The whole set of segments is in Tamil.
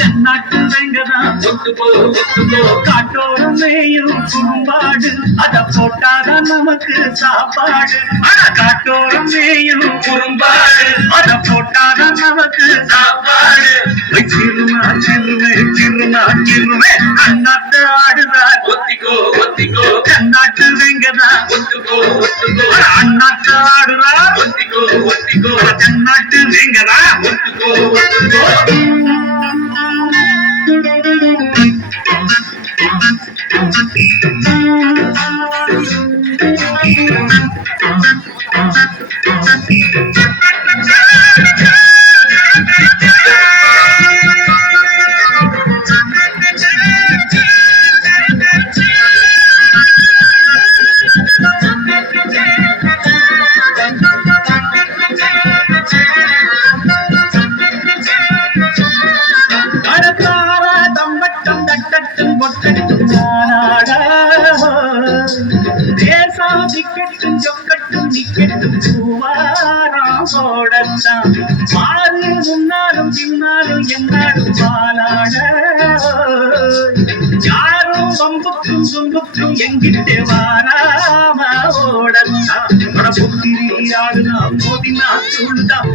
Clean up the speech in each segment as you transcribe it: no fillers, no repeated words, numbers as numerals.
தென்னாட்டு வெங்கதான் காட்டோரம் மேயும் குறும்பாடு அத போட்டாதான் நமக்கு சாப்பாடு. காட்டோரம் மேயும் குறும்பாடு அத போட்டாதான் நமக்கு சாப்பாடு. சிறுமா சிறுமே சிறுமா சிறுமே அண்ணாத்த ஆடுதான் ஒத்திக்கோ ஒத்திக்கோ தென்னாட்டு வெங்கதான் அண்ணாத்த ஆடுறா ஒத்திக்கோ ஒத்திக்கோ தென்னாட்டு வெங்கதா ஒத்துக்கோ ஒத்துக்கோ. தேசாதிக்கட்டும் சொக்கட்டும் நிக்கட்டும் பூவாரோடத்தான் மாறு முன்னாலும் பின்னாலும் என்னாலும் பாலாட. யாரும் வம்புக்கும் தும்புக்கும் எங்கிட்ட வாராம ஓடத்தான் புத்திரி ஆடுதான் மோதினா சூழ்தான்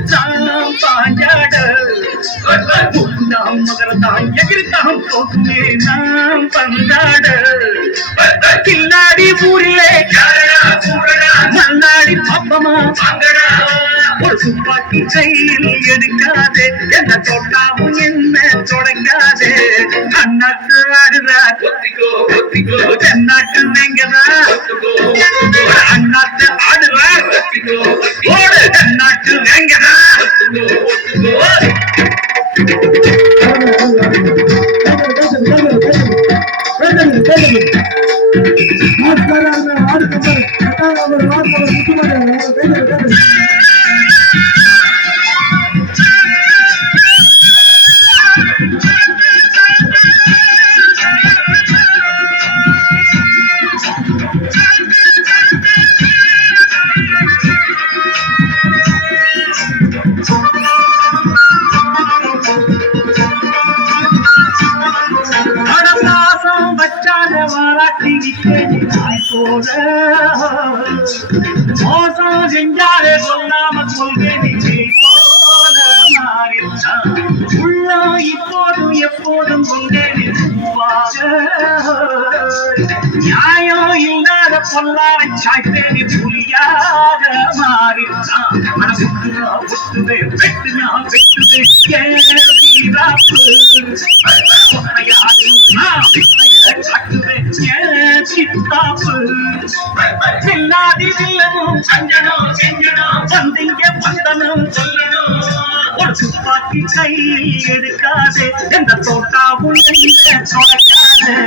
நாம் பாஞ்சாட. மகரதான் எகிரித்தான் போக்குமே நாம் பந்தாட. கில்லாடி ஊரிலே மல்லாடி பாப்பமா ஒரு துப்பாக்கி கையில் எடுக்காதே என்ன தொட்டாவும் என்ன தொடங்காதே. அண்ணாத்து ஆடுறா தென்னாட்டு வெங்கதா அண்ணாத்து ஆடுறா தென்னாட்டு வெங்கதா. மோசம் செஞ்சாலே சொல்லாம சொல்வேன் போல மாறித்தான் உள்ள இப்போதும் எப்போதும் கொண்டேன். நியாயம் இல்லாத பொல்லாரை சாய்ப்பேன் புலியாக மாறித்தான். மனசுக்குனா ஒட்டுவே வெட்டுனா வெட்டுவே சித்தாப்பு பின்னாடி வில்லனும் சஞ்சனம் செஞ்சனம் வந்தீங்க வந்தனும் சொல்லணும். ஒரு துப்பாக்கி கையில் எடுக்காதே எந்த தோட்டாவும் தொடக்காதே.